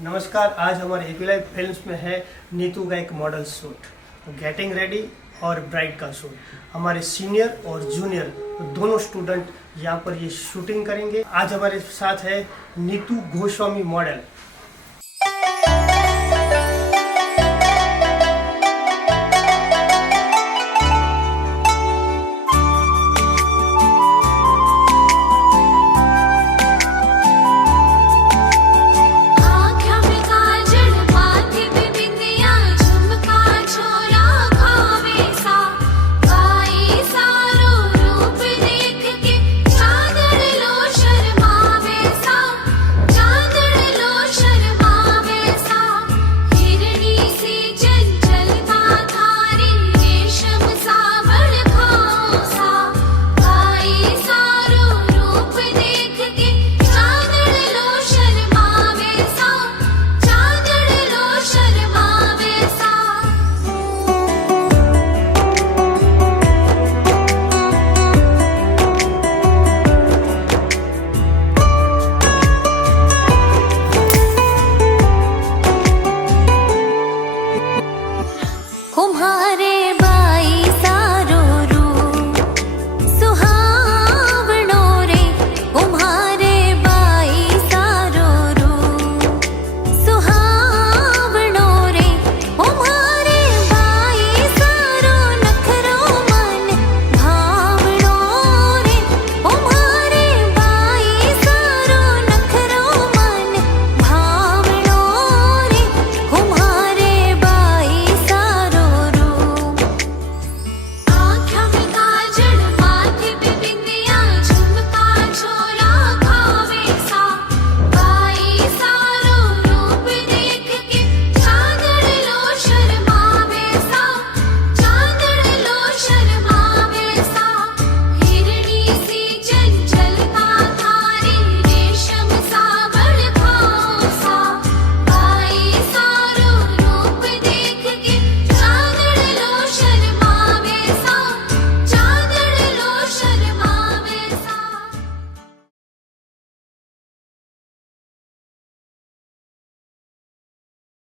नमस्कार। आज हमारे एपी लाइव फिल्म्स में है नीतू का एक मॉडल शूट, गेटिंग रेडी और ब्राइड का शूट। हमारे सीनियर और जूनियर दोनों स्टूडेंट यहाँ पर ये शूटिंग करेंगे। आज हमारे साथ है नीतू गोस्वामी मॉडल।